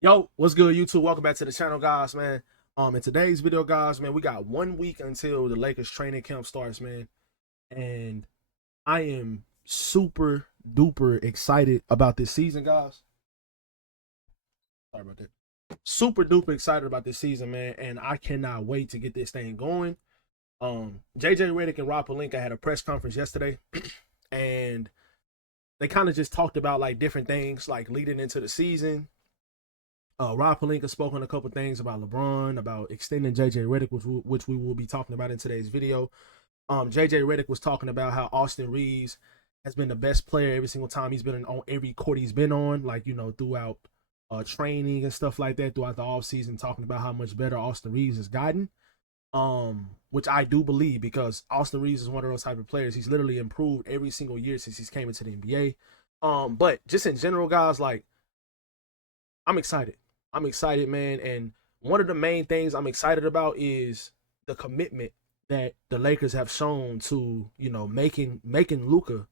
Yo, what's good, YouTube? Welcome back to the channel, guys, man. In today's video, guys, man, we got 1 week until the Lakers training camp starts, man. And I am super duper excited about this season, guys. Sorry about that. Super duper excited about this season, man. And I cannot wait to get this thing going. JJ Reddick and Rob Pelinka had a press conference yesterday, and they kind of just talked about like different things, like leading into the season. Rob Pelinka spoke on a couple things about LeBron, about extending JJ Reddick, which we will be talking about in today's video. JJ Reddick was talking about how Austin Reeves has been the best player every single time he's been on every court he's been on, like, throughout training and stuff like that, throughout the offseason, talking about how much better Austin Reeves has gotten. Which I do believe, because Austin Reeves is one of those type of players. He's literally improved every single year since he's came into the NBA. But just in general, guys, like, I'm excited. I'm excited, man. And one of the main things I'm excited about is the commitment that the Lakers have shown to, making Luka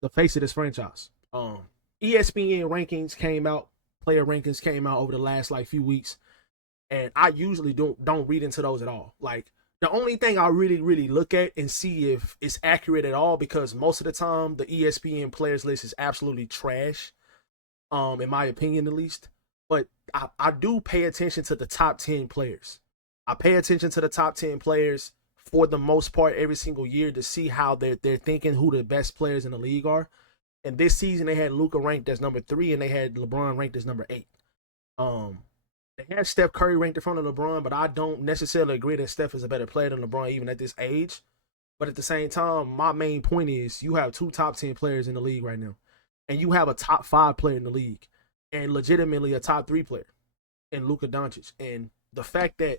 the face of this franchise. ESPN rankings came out, player rankings came out over the last like few weeks, and I usually don't read into those at all. Like, the only thing I really look at and see if it's accurate at all, because most of the time the ESPN players list is absolutely trash, in my opinion at least. But I do pay attention to the top 10 players. I pay attention to the top 10 players for the most part every single year to see how they're thinking, who the best players in the league are. And this season they had Luka ranked as number 3, and they had LeBron ranked as number 8. They had Steph Curry ranked in front of LeBron, but I don't necessarily agree that Steph is a better player than LeBron even at this age. But at the same time, my main point is you have 2 top 10 players in the league right now, and you have a top 5 player in the league, and legitimately a top 3 player in Luka Doncic. And the fact that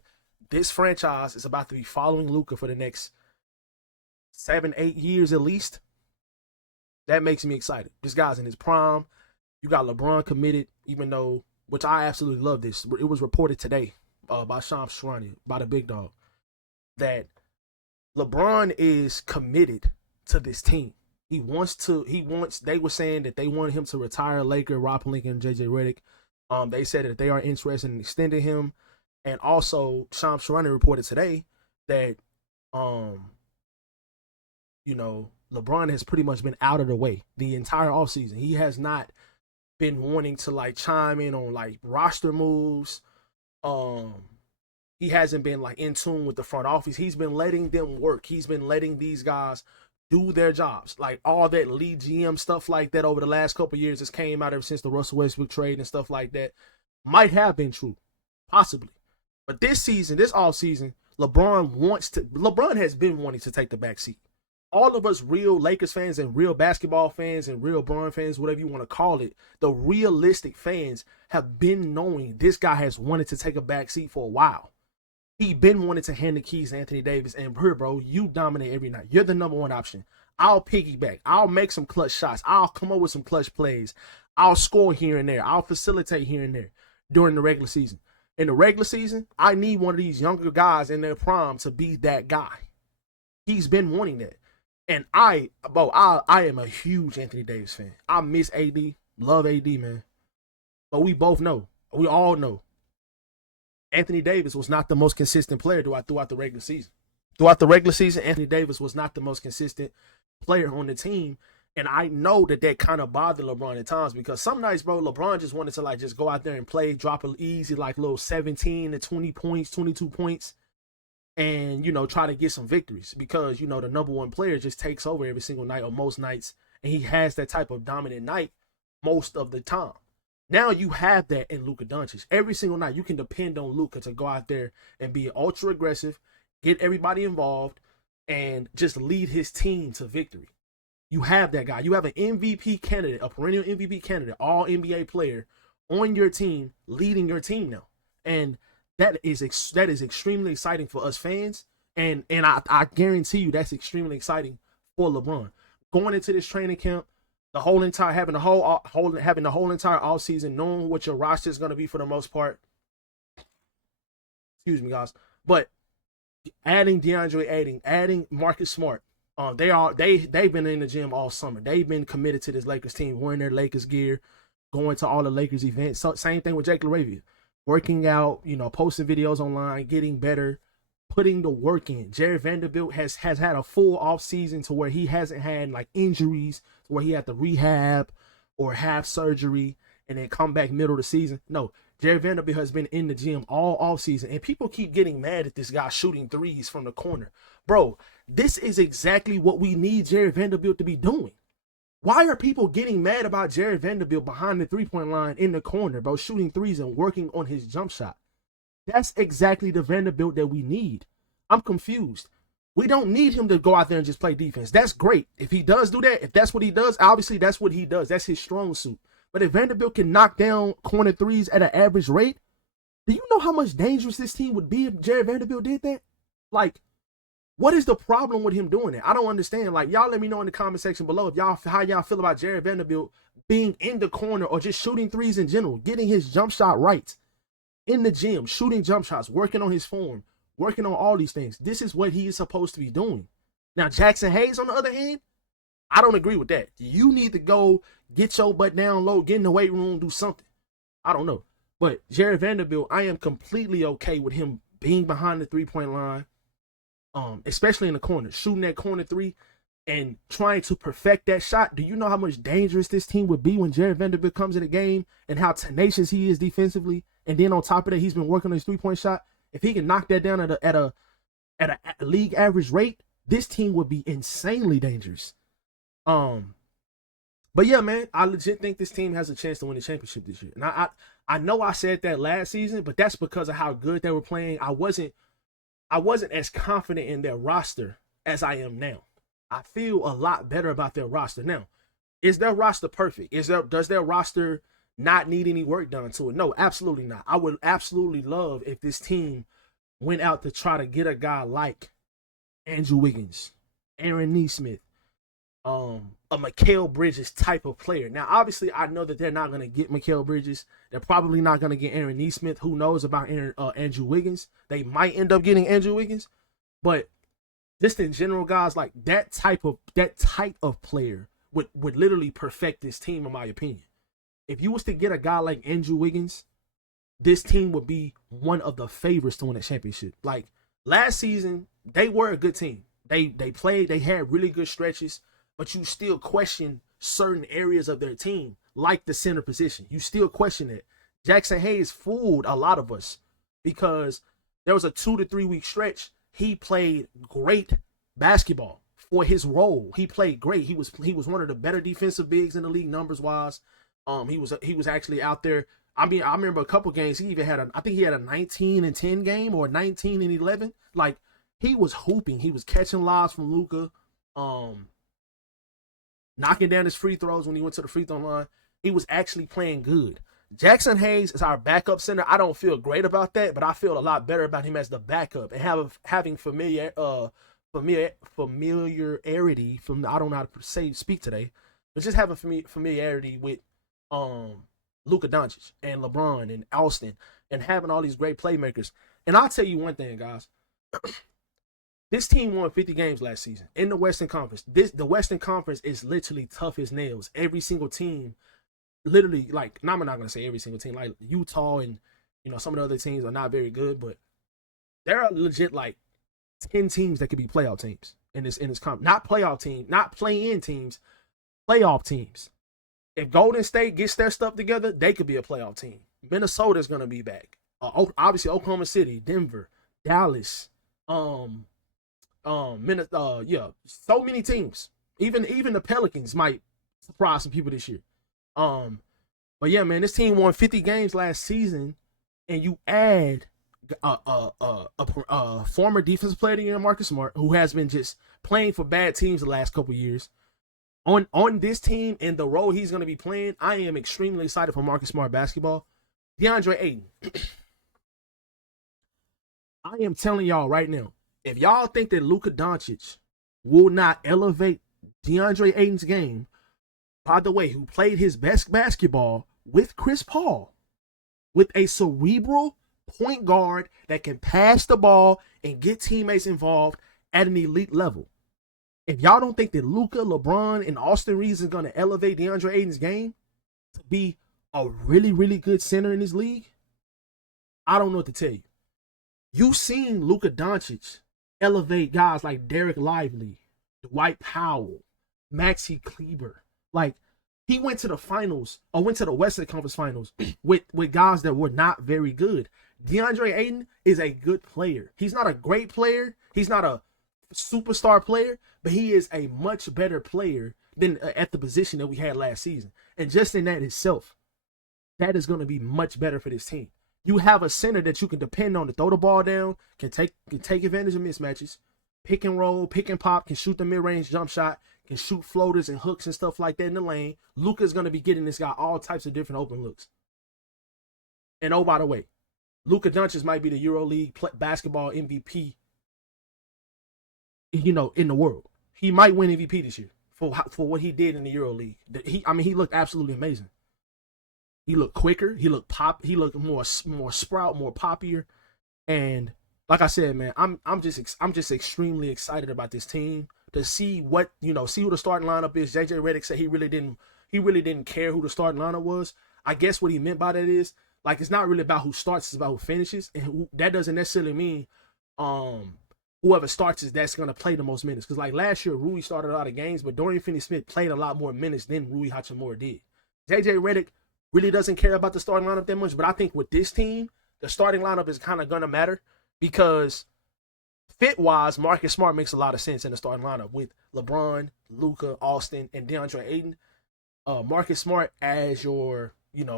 this franchise is about to be following Luka for the next 7-8 years at least, that makes me excited. This guy's in his prime. You got LeBron committed, even though, which I absolutely love this. It was reported today by Shams Charania, by the big dog, that LeBron is committed to this team. They were saying that they wanted him to retire Laker, Rob Pelinka, and JJ Reddick. They said that they are interested in extending him. And also, Shams Charania reported today that, LeBron has pretty much been out of the way the entire offseason. He has not been wanting to like chime in on like roster moves. He hasn't been like in tune with the front office. He's been letting them work. He's been letting these guys do their jobs. Like all that lead GM stuff like that over the last couple of years has came out ever since the Russell Westbrook trade and stuff like that might have been true, possibly. But this season, this offseason, LeBron has been wanting to take the back seat. All of us real Lakers fans and real basketball fans and real Bron fans, whatever you want to call it, the realistic fans have been knowing this guy has wanted to take a back seat for a while. He been wanting to hand the keys to Anthony Davis, and here, bro, you dominate every night. You're the number 1 option. I'll piggyback. I'll make some clutch shots. I'll come up with some clutch plays. I'll score here and there. I'll facilitate here and there during the regular season. In the regular season, I need one of these younger guys in their prime to be that guy. He's been wanting that. And I am a huge Anthony Davis fan. I miss AD, love AD, man. But we all know, Anthony Davis was not the most consistent player throughout the regular season. Throughout the regular season, Anthony Davis was not the most consistent player on the team. And I know that kind of bothered LeBron at times, because some nights, bro, LeBron just wanted to like just go out there and play, drop an easy like little 17 to 20 points, 22 points, and try to get some victories, because the number 1 player just takes over every single night or most nights, and he has that type of dominant night most of the time. Now you have that in Luka Doncic. Every single night you can depend on Luka to go out there and be ultra aggressive, get everybody involved, and just lead his team to victory. You have that guy. You have an MVP candidate, a perennial MVP candidate, all NBA player on your team, leading your team now. And that is extremely exciting for us fans, and I guarantee you that's extremely exciting for LeBron going into this training camp, having the whole entire off season, knowing what your roster is going to be for the most part. Excuse me, guys, but adding DeAndre, adding Marcus Smart. They've been in the gym all summer. They've been committed to this Lakers team, wearing their Lakers gear, going to all the Lakers events. So same thing with Jake LaRavia, working out, posting videos online, getting better, putting the work in. Jared Vanderbilt has had a full off season to where he hasn't had like injuries, to where he had to rehab or have surgery and then come back middle of the season. No, Jared Vanderbilt has been in the gym all off season, and people keep getting mad at this guy shooting threes from the corner. Bro, this is exactly what we need Jared Vanderbilt to be doing. Why are people getting mad about Jared Vanderbilt behind the three-point line in the corner, bro, shooting threes and working on his jump shot? That's exactly the Vanderbilt that we need. I'm confused. We don't need him to go out there and just play defense. That's great. If he does do that, if that's what he does, obviously that's what he does. That's his strong suit. But if Vanderbilt can knock down corner threes at an average rate, do you know how much dangerous this team would be if Jared Vanderbilt did that? Like, what is the problem with him doing that? I don't understand. Like, y'all let me know in the comment section below if how y'all feel about Jared Vanderbilt being in the corner or just shooting threes in general, getting his jump shot right in the gym, shooting jump shots, working on his form, working on all these things. This is what he is supposed to be doing. Now, Jackson Hayes, on the other hand, I don't agree with that. You need to go get your butt down low, get in the weight room, do something. I don't know. But Jared Vanderbilt, I am completely okay with him being behind the three-point line, especially in the corner, shooting that corner three and trying to perfect that shot. Do you know how much dangerous this team would be when Jared Vanderbilt comes in the game and how tenacious he is defensively? And then on top of that, he's been working on his three-point shot. If he can knock that down at a league average rate, this team would be insanely dangerous. But yeah, man, I legit think this team has a chance to win the championship this year. And I know I said that last season, but that's because of how good they were playing. I wasn't as confident in their roster as I am now. I feel a lot better about their roster now. Is their roster perfect? Does their roster not need any work done to it? No, absolutely not. I would absolutely love if this team went out to try to get a guy like Andrew Wiggins, Aaron Nesmith, a Mikal Bridges type of player. Now, obviously, I know that they're not going to get Mikal Bridges. They're probably not going to get Aaron Nesmith. Who knows about Andrew Wiggins? They might end up getting Andrew Wiggins, but just in general, guys, like that type of player would literally perfect this team, in my opinion. If you was to get a guy like Andrew Wiggins, this team would be one of the favorites to win a championship. Like last season, they were a good team. They played, they had really good stretches, but you still question certain areas of their team, like the center position. You still question it. Jackson Hayes fooled a lot of us because there was a 2 to 3 week stretch. He played great basketball for his role. He played great. He was one of the better defensive bigs in the league numbers wise. He was actually out there. I mean, I remember a couple games. He even had I think he had a 19-10 game or 19-11. Like he was hooping. He was catching lobs from Luka, knocking down his free throws when he went to the free throw line. He was actually playing good. Jackson Hayes is our backup center. I don't feel great about that, but I feel a lot better about him as the backup and having familiarity from, I don't know how to speak today, but just having familiarity with Luka Doncic and LeBron and Austin and having all these great playmakers. And I'll tell you one thing, guys. This team won 50 games last season in the Western Conference. The Western Conference is literally tough as nails. Every single team, literally, like, I'm not going to say every single team, like Utah and, some of the other teams are not very good, but there are legit like 10 teams that could be playoff teams in this conference. Not playoff team, not play-in teams, playoff teams. If Golden State gets their stuff together, they could be a playoff team. Minnesota's going to be back. Obviously, Oklahoma City, Denver, Dallas, so many teams. Even the Pelicans might surprise some people this year. But yeah, man, this team won 50 games last season, and you add a former defensive player in Marcus Smart, who has been just playing for bad teams the last couple years. On this team and the role he's going to be playing, I am extremely excited for Marcus Smart basketball. DeAndre Ayton. I am telling y'all right now, if y'all think that Luka Doncic will not elevate DeAndre Ayton's game, by the way, who played his best basketball with Chris Paul, with a cerebral point guard that can pass the ball and get teammates involved at an elite level. If y'all don't think that Luka, LeBron, and Austin Reeves is going to elevate DeAndre Ayton's game to be a really, really good center in this league, I don't know what to tell you. You've seen Luka Doncic elevate guys like Derek Lively, Dwight Powell, Maxi Kleber. Like, he went to the finals, or went to the Western Conference Finals with guys that were not very good. DeAndre Ayton is a good player. He's not a great player. He's not a superstar player, but he is a much better player than at the position that we had last season. And just in that itself, that is going to be much better for this team. You have a center that you can depend on to throw the ball down, can take advantage of mismatches, pick and roll, pick and pop, can shoot the mid-range jump shot, can shoot floaters and hooks and stuff like that in the lane. Luka's going to be getting this guy all types of different open looks. And oh, by the way, Luka Doncic might be the EuroLeague basketball MVP, in the world. He might win MVP this year for what he did in the EuroLeague. He looked absolutely amazing. He looked quicker. He looked more sprout, more poppier. And like I said, man, I'm just extremely excited about this team to see what, see who the starting lineup is. JJ Reddick said he really didn't care who the starting lineup was. I guess what he meant by that is, like, it's not really about who starts, it's about who finishes. And that doesn't necessarily mean whoever starts is that's going to play the most minutes. Because, like, last year, Rui started a lot of games, but Dorian Finney-Smith played a lot more minutes than Rui Hachimura did. JJ Reddick really doesn't care about the starting lineup that much, but I think with this team, the starting lineup is kind of going to matter because fit-wise, Marcus Smart makes a lot of sense in the starting lineup with LeBron, Luka, Austin, and DeAndre Ayton. Marcus Smart as your,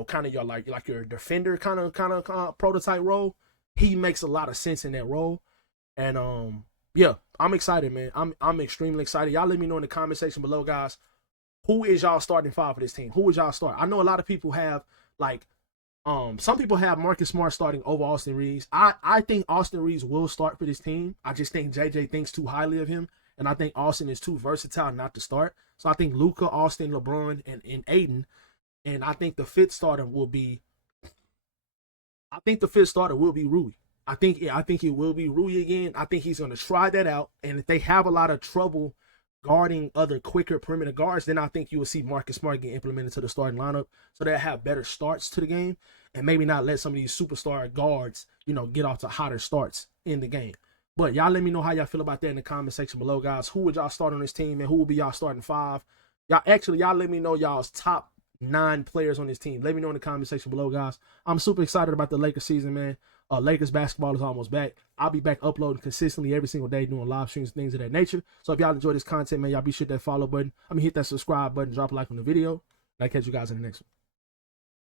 kind of your like your defender kind of prototype role. He makes a lot of sense in that role. And yeah, I'm excited, man. I'm extremely excited. Y'all let me know in the comment section below, guys. Who is y'all starting five for this team? Who is y'all start? I know a lot of people have some people have Marcus Smart starting over Austin Reeves. I think Austin Reeves will start for this team. I just think JJ thinks too highly of him, and I think Austin is too versatile not to start. So I think Luka, Austin, LeBron, and Ayton, and I think the fifth starter will be Rui. I think it will be Rui again. I think he's going to try that out, and if they have a lot of trouble guarding other quicker perimeter guards, then I think you will see Marcus Smart get implemented to the starting lineup so they'll have better starts to the game and maybe not let some of these superstar guards, get off to hotter starts in the game. But y'all let me know how y'all feel about that in the comment section below, guys. Who would y'all start on this team and who will be y'all starting five? Y'all let me know y'all's top 9 players on this team. Let me know in the comment section below, guys. I'm super excited about the Lakers season, man. Lakers basketball is almost back. I'll be back uploading consistently every single day, doing live streams, things of that nature. So if y'all enjoy this content, man, y'all be sure to hit that follow button. Hit that subscribe button, drop a like on the video. And I'll catch you guys in the next one.